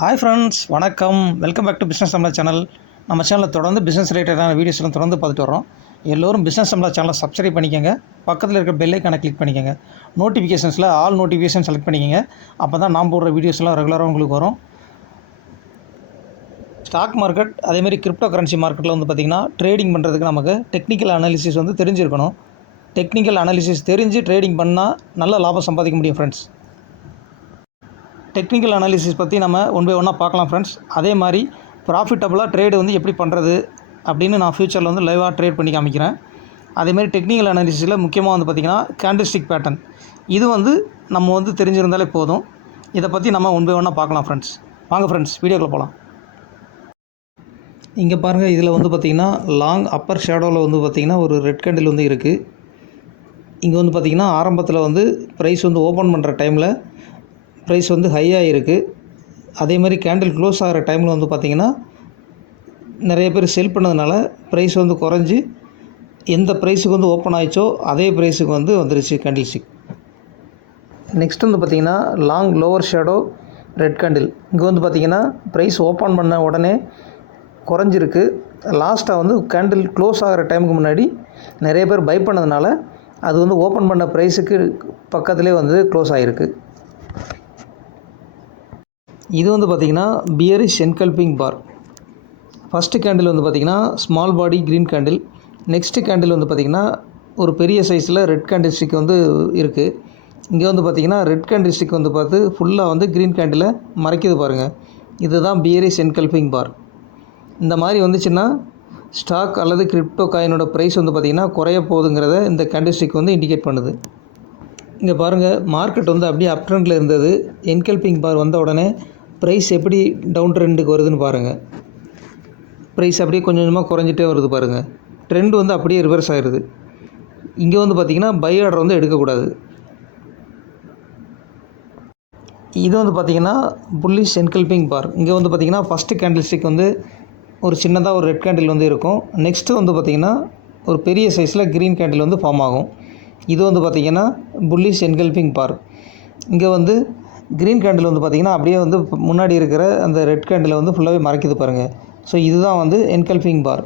Hi friends, வணக்கம். Welcome back to business சம்லா channel. நம்ம சேனலில் தொடர்ந்து பிஸ்னஸ் ரிலேட்டடான வீடியோஸ்லாம் தொடர்ந்து பார்த்துட்டு வரோம். எல்லோரும் பிஸ்னஸ் சம்லா சேனலை சப்ஸ்கிரைப் பண்ணிக்கோங்க. பக்கத்தில் இருக்க பெல் ஐக்கானை கிளிக் பண்ணிக்கோங்க. நோட்டிஃபிகேஷன்ஸில் ஆல் நோட்டிஃபிகேஷன் செலக்ட் பண்ணிக்கோங்க. அப்போ தான் நான் போடுற வீடியோஸ்லாம் ரெகுலராக உங்களுக்கு வரும். ஸ்டாக் மார்க்கெட் அதேமாதிரி கிரிப்டோ கரன்சி மார்க்கெட்டில் வந்து பார்த்திங்கன்னா ட்ரேடிங் பண்ணுறதுக்கு நமக்கு டெக்னிக்கல் அனாலிசிஸ் வந்து தெரிஞ்சிருக்கணும். டெக்னிக்கல் அனாலிசிஸ் தெரிஞ்சு ட்ரேடிங் பண்ணால் நல்ல லாபம் சம்பாதிக்க முடியும் ஃப்ரெண்ட்ஸ். டெக்னிக்கல் அனாலிசிஸ் பற்றி நம்ம ஒன் பை ஒன்னாக பார்க்கலாம் ஃப்ரெண்ட்ஸ். அதே மாதிரி ப்ராஃபிட்டபுளாக ட்ரேடு வந்து எப்படி பண்ணுறது அப்படின்னு நான் ஃப்யூச்சரில் வந்து லைவாக ட்ரேட் பண்ணி காமிக்கிறேன். அதேமாதிரி டெக்னிக்கல் அனாலிசிஸில் முக்கியமாக வந்து பார்த்திங்கன்னா கேண்டில்ஸ்டிக் பேட்டர்ன், இது வந்து நம்ம வந்து தெரிஞ்சிருந்தாலே போதும். இதை பற்றி நம்ம ஒன் பை ஒன்னாக பார்க்கலாம் ஃப்ரெண்ட்ஸ். வாங்க ஃப்ரெண்ட்ஸ், வீடியோக்குள்ள போகலாம். இங்கே பாருங்கள், இதில் வந்து பார்த்திங்கன்னா லாங் அப்பர் ஷேடோவில் வந்து பார்த்திங்கன்னா ஒரு ரெட் கேண்டில் வந்து இருக்குது. இங்கே வந்து பார்த்திங்கன்னா ஆரம்பத்தில் வந்து ப்ரைஸ் வந்து ஓப்பன் பண்ணுற டைமில் ப்ரைஸ் வந்து ஹையாக இருக்குது. அதே மாதிரி கேண்டில் க்ளோஸ் ஆகிற டைமில் வந்து பார்த்திங்கன்னா நிறைய பேர் செல் பண்ணதுனால ப்ரைஸ் வந்து குறைஞ்சி எந்த ப்ரைஸுக்கு வந்து ஓப்பன் ஆகிச்சோ அதே ப்ரைஸுக்கு வந்து வந்துருச்சு கேண்டில் ஸ்டிக். நெக்ஸ்ட் வந்து பார்த்திங்கன்னா long lower shadow red candle. இங்கே வந்து பார்த்திங்கன்னா ப்ரைஸ் ஓப்பன் பண்ண உடனே குறைஞ்சிருக்கு. லாஸ்ட்டாக வந்து கேண்டில் க்ளோஸ் ஆகிற டைமுக்கு முன்னாடி நிறைய பேர் பை பண்ணதுனால அது வந்து ஓப்பன் பண்ண ப்ரைஸுக்கு பக்கத்துலேயே வந்து க்ளோஸ் ஆகிருக்கு. இது வந்து பார்த்திங்கன்னா பியரிஷ் என்கல்பிங் பார். ஃபஸ்ட்டு கேண்டில் வந்து பார்த்திங்கன்னா ஸ்மால் பாடி க்ரீன் கேண்டில். நெக்ஸ்ட்டு கேண்டில் வந்து பார்த்திங்கன்னா ஒரு பெரிய சைஸில் ரெட் கேண்டில் ஸ்டிக் வந்து இருக்குது. இங்கே வந்து பார்த்திங்கன்னா ரெட் கேண்டில் ஸ்டிக் வந்து பார்த்து ஃபுல்லாக வந்து க்ரீன் கேண்டிலை மறைக்குது பாருங்கள். இதுதான் பியரிஷ் என்கல்பிங் பார். இந்த மாதிரி வந்துச்சுன்னா ஸ்டாக் அல்லது கிரிப்டோ காயினோட ப்ரைஸ் வந்து பார்த்திங்கன்னா குறைய போகுதுங்கிறத இந்த கேண்டில் ஸ்டிக் வந்து இண்டிகேட் பண்ணுது. இங்கே பாருங்கள், மார்க்கெட் வந்து அப்படியே அப் ட்ரெண்டில் இருந்தது. என்கல்பிங் பார் வந்த உடனே ப்ரைஸ் எப்படி டவுன் ட்ரெண்டுக்கு வருதுன்னு பாருங்கள். ப்ரைஸ் அப்படியே கொஞ்சம் கொஞ்சமாக குறைஞ்சிட்டே வருது பாருங்கள். ட்ரெண்ட் வந்து அப்படியே ரிவர்ஸ் ஆகிடுது. இங்கே வந்து பார்த்திங்கன்னா பை ஆர்டர் வந்து எடுக்கக்கூடாது. இது வந்து பார்த்திங்கன்னா புல்லிஷ் என்கல்பிங் பார். இங்கே வந்து பார்த்திங்கன்னா ஃபஸ்ட்டு கேண்டில் ஸ்டிக் வந்து ஒரு சின்னதாக ஒரு ரெட் கேண்டில் வந்து இருக்கும். நெக்ஸ்ட்டு வந்து பார்த்திங்கன்னா ஒரு பெரிய சைஸில் க்ரீன் கேண்டில் வந்து ஃபார்ம் ஆகும். இது வந்து பார்த்திங்கன்னா புல்லிஷ் என்கல்பிங் பார். இங்கே வந்து க்ரீன் கேண்டில் வந்து பார்த்திங்கன்னா அப்படியே வந்து முன்னாடி இருக்கிற அந்த ரெட் கேண்டில் வந்து ஃபுல்லாகவே மறைக்குது பாருங்கள். ஸோ இதுதான் வந்து என்கல்பிங் பார்,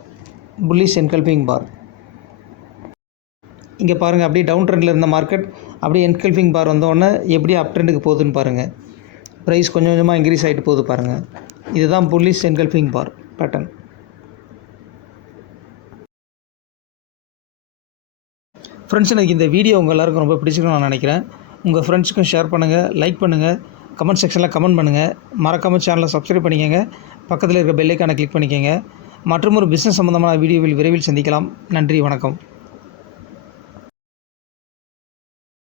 புல்லிஷ் என்கல்பிங் பார். இங்கே பாருங்கள், அப்படியே டவுன் ட்ரெண்டில் இருந்த மார்க்கெட் அப்படியே என்கல்பிங் பார் வந்தோடனே எப்படி அப் ட்ரெண்டுக்கு போகுதுன்னு பாருங்கள். ப்ரைஸ் கொஞ்சம் கொஞ்சமாக இன்க்ரீஸ் ஆகிட்டு போகுது பாருங்கள். இதுதான் புல்லிஷ் என்கல்பிங் பார் பேட்டர்ன். ஃப்ரெண்ட்ஸ், எனக்கு இந்த வீடியோ உங்கள் எல்லாருக்கும் ரொம்ப பிடிச்சிருக்குன்னு நான் நினைக்கிறேன். உங்கள் ஃப்ரெண்ட்ஸுக்கும் ஷேர் பண்ணுங்கள், லைக் பண்ணுங்கள், கமெண்ட் செக்ஷனில் கமெண்ட் பண்ணுங்கள். மறக்காமல் சேனலை சப்ஸ்கிரைப் பண்ணிக்கோங்க. பக்கத்தில் இருக்க பெல் ஐக்கானை கிளிக் பண்ணிக்கோங்க. மற்றும் ஒரு பிஸ்னஸ் சம்மந்தமான வீடியோவில் விரைவில் சந்திக்கலாம். நன்றி, வணக்கம்.